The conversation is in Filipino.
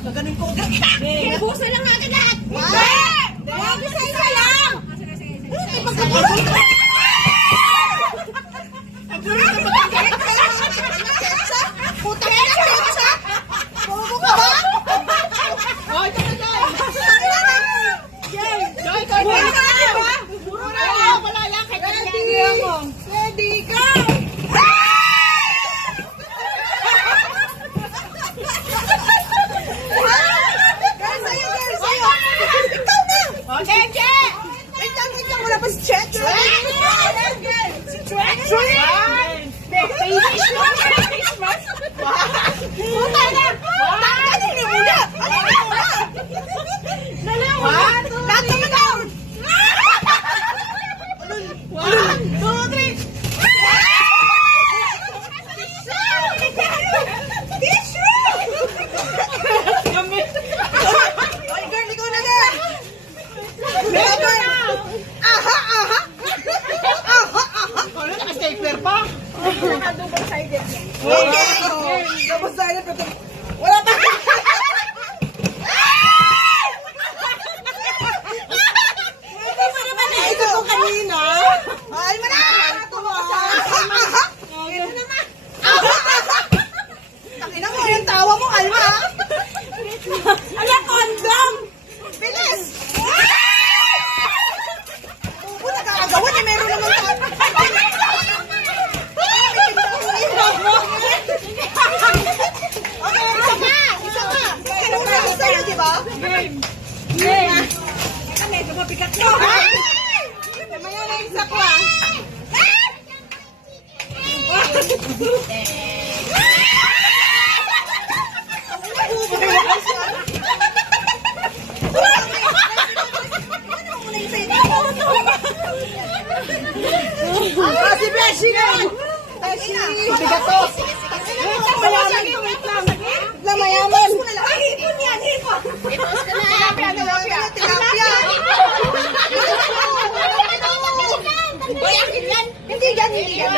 Gaganin ko. Busin lang natin lahat. Hindi! Isa lang! Ang gulo na magagalit ka lang. Puta ka na, Tetsa! Bobo ka ba? Oh, ito na dyan. Joy, wala ka na ba? Wala lang. Ready, go! Wala pa! Ito to kanina. Ay, manahal to mo. Ito naman. Takina mo yung tawa mo, Alma. Ala, condom! Bilis! Pupo, nagkakagawan eh. Meron naman tayo. Sa'yo, di ba? Game! Ano, ito mapikat mo? Mamaya na isa ko, ah. Si Beshi nga! Bigat to! Mayaman to, wait lang. Mayaman! Ay, hipon yan, hipon! Hipos ka na! Tilapia! Tilapia! Uy, akin yan! Hindi yan, hindi yan!